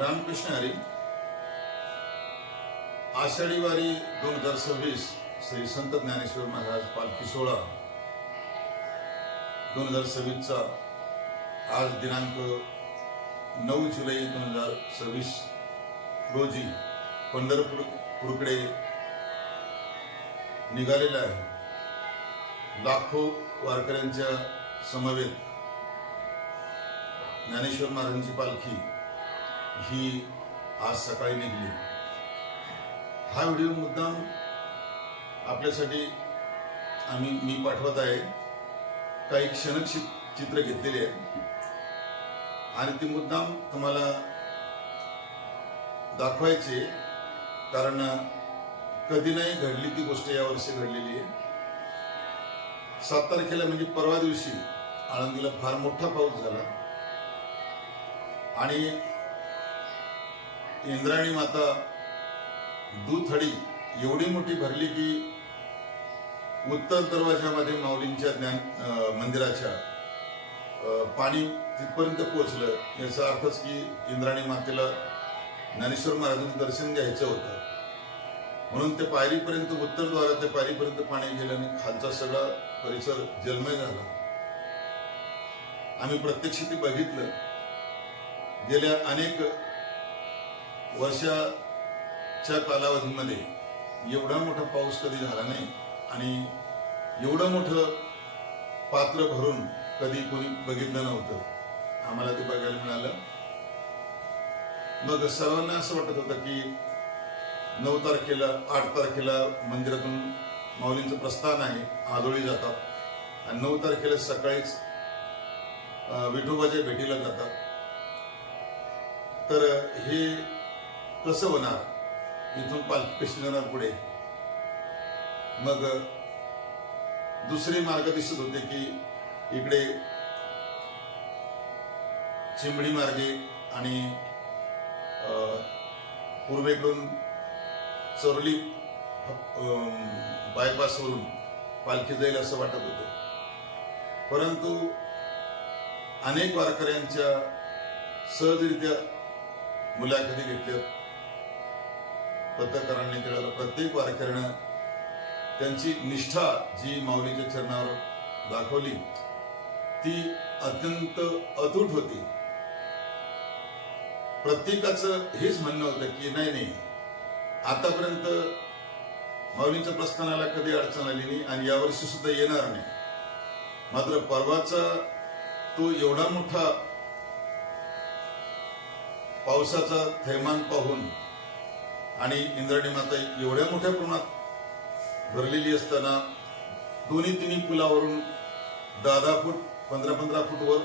रामकृष्ण हरी. आषाढी वारी 2026 श्री संत ज्ञानेश्वर महाराज पालखी सोहळा 2026 चा आज दिनांक 9 जुलै 2026 रोजी पंढरपूरकडे निघालेला आहे. लाखो वारकऱ्यांच्या समवेत ज्ञानेश्वर महाराजांची पालखी ही आज सकाळी निघली. हा व्हिडिओ मुद्दाम आपल्यासाठी मी पाठवत आहे. काही क्षणिक चित्र घेतलेले आहे आणि ती मुद्दाम तुम्हाला दाखवायचे, कारण कधी नाही घडली ती गोष्ट यावर्षी घडलेली आहे. 7 तारखेला म्हणजे परवा दिवशी आळंदीला फार मोठा पाऊस झाला आणि इंद्रायणी माता दुथडी एवढी मोठी भरली की उत्तर दरवाजामध्ये माऊलींच्या मंदिराच्या पाणी तिथपर्यंत पोहोचलं. याचा अर्थच की इंद्रायणी मातेला ज्ञानेश्वर महाराजांचं दर्शन घ्यायचं होतं, म्हणून ते पायरीपर्यंत, उत्तरद्वारा ते पायरीपर्यंत पाणी गेलं आणि खालचा सगळा परिसर जलमय झाला. आम्ही प्रत्यक्ष ते बघितलं. गेल्या अनेक वर्षाच्या कालावधीमध्ये एवढा मोठा पाऊस कधी झाला नाही आणि एवढं मोठं पात्र भरून कधी कोणी बघितलं नव्हतं. आम्हाला ते बघायला मिळालं. मग सर्वांना असं वाटत होतं की 9 तारखेला 8 तारखेला मंदिरातून माऊलींचं प्रस्थान आहे, आदोळी जातात आणि 9 तारखेला सकाळीच विठोबाच्या भेटीला जातात. तर हे कसं होणार, इथून पालखी कशी जाणार पुढे? मग दुसरे मार्ग दिसत होते की इकडे चिंबडी मार्गे आणि पूर्वेकडून चोरली बायपासवरून पालखी जाईल असं वाटत होतं. परंतु अनेक वारकऱ्यांच्या सहजरित्या मुलाखती घेतल्या. पत्रकारांनी कळलं प्रत्येक वारकऱ्यानं त्यांची निष्ठा जी माऊलीच्या चरणावर दाखवली ती अत्यंत अतूट होती. प्रत्येकाचं हेच म्हणणं होतं की नाही, आतापर्यंत माऊलींच्या प्रस्थानाला कधी अडचण आली नाही आणि यावर्षी सुद्धा येणार नाही. मात्र परवाचा तो एवढा मोठा पावसाचा थैमान पाहून आणि इंद्रायणी माता एवढ्या मोठ्या प्रमाणात भरलेली असताना दोन्ही पुलावरून 10 फूट 15 फूट वर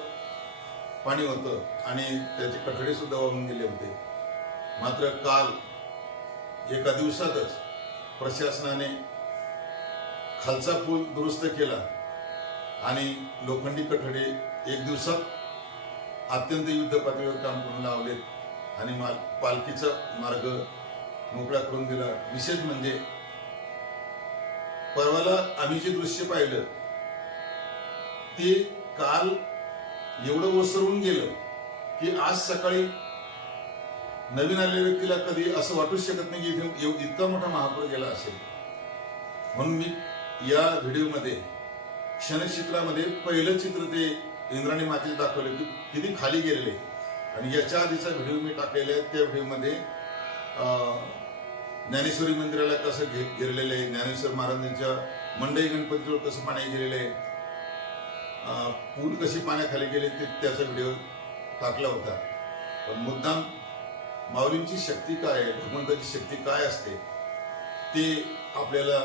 पाणी होतं आणि त्याचे कठडे सुद्धा वाहून गेले होते. मात्र काल एका दिवसातच प्रशासनाने खालचा पूल दुरुस्त केला आणि लोखंडी कठडे 1 दिवसात अत्यंत युद्ध पातळीवर काम करून लावलेत आणि पालखीचा मार्ग मोकळा करून दिला. विशेष म्हणजे परवाला आम्ही जे दृश्य पाहिलं ते काल एवढं ओसरून गेलं की आज सकाळी नवीन आलेल्या व्यक्तीला कधी असं वाटूच शकत नाही की इथे इतका मोठा महापूर गेला असेल. म्हणून मी या व्हिडिओमध्ये क्षणचित्रामध्ये पहिलं चित्र ते इंद्रायणी मातेचे दाखवले की किती खाली गेलेले. आणि याच्या आधीचा व्हिडिओ मी टाकलेला आहे. त्या व्हिडिओमध्ये ज्ञानेश्वरी मंदिराला कसं गेलेलं आहे, ज्ञानेश्वर महाराजांच्या मंडई गणपतीजवळ कसं पाणी गेलेलं आहे, पूल कशी पाण्याखाली गेले ते त्याचा व्हिडिओ टाकला होता. पण मुद्दाम माऊलींची शक्ती काय आहे, भगवंताची शक्ती काय असते ते आपल्याला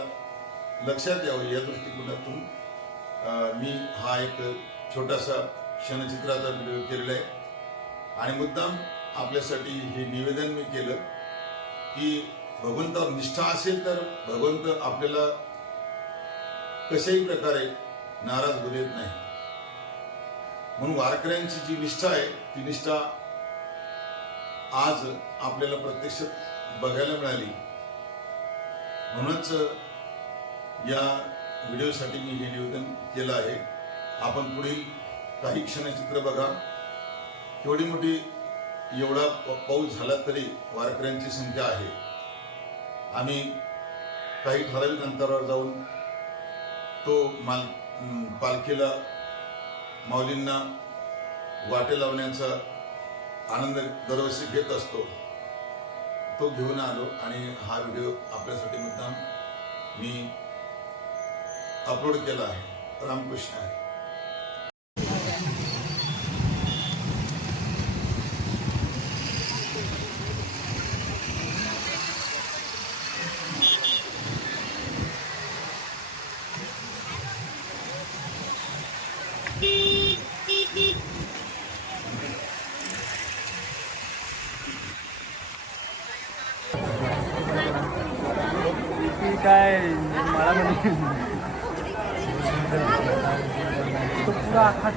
लक्षात यावं या दृष्टिकोनातून मी हा एक छोटासा क्षणचित्राचा व्हिडिओ केलेला आहे. आणि मुद्दाम आपल्यासाठी हे निवेदन मी केलं की भगवंतावर निष्ठा असेल तर भगवंत आपल्याला कशाही प्रकारे नाराज होऊ देत नाही. म्हणून वारकऱ्यांची जी निष्ठा आहे ती निष्ठा आज आपल्याला प्रत्यक्ष बघायला मिळाली. म्हणूनच या व्हिडिओसाठी मी हे निवेदन केलं आहे. आपण पुढील काही क्षणचित्र बघा. केवढी मोठी एवढा पाऊस झाला तरी वारकऱ्यांची संख्या आहे. आम्ही काही ठराविक अंतरावर जाऊन तो पालखीला माऊलींना वाटे लावण्याचा आनंद दरवर्षी घेत असतो. तो घेऊन आलो आणि हा व्हिडिओ आपल्यासाठी मुद्दाम मी अपलोड केला आहे. रामकृष्ण आहे. काय मला म्हणजे तो पुरा आखा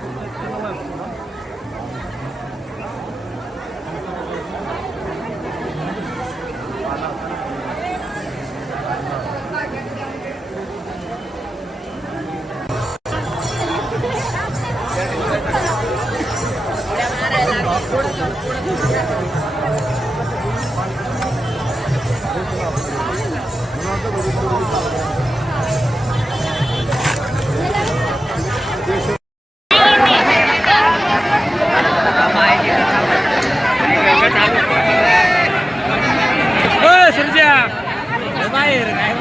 बाहेर काय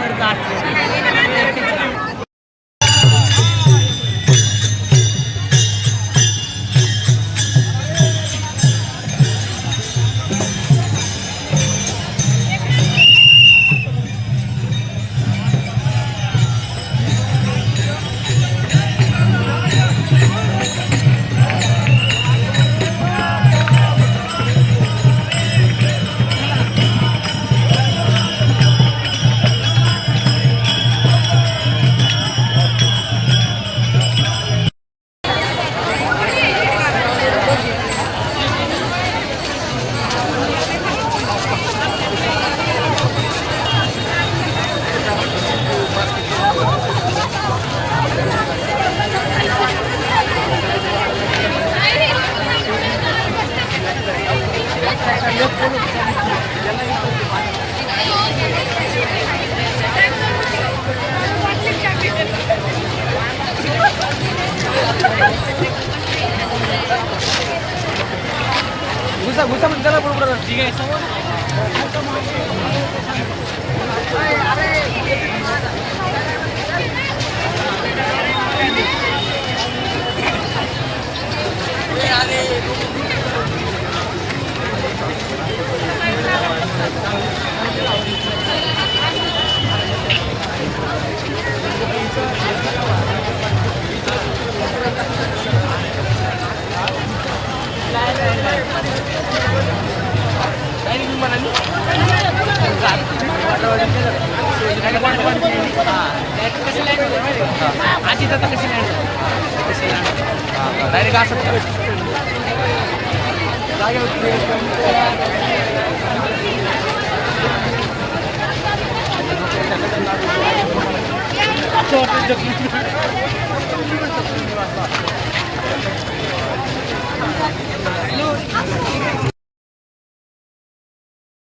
घुसा घुसा म्हणजे चला बरोबर ठीक आहे. आजी जाता कशी डायरेक्ट असं जागे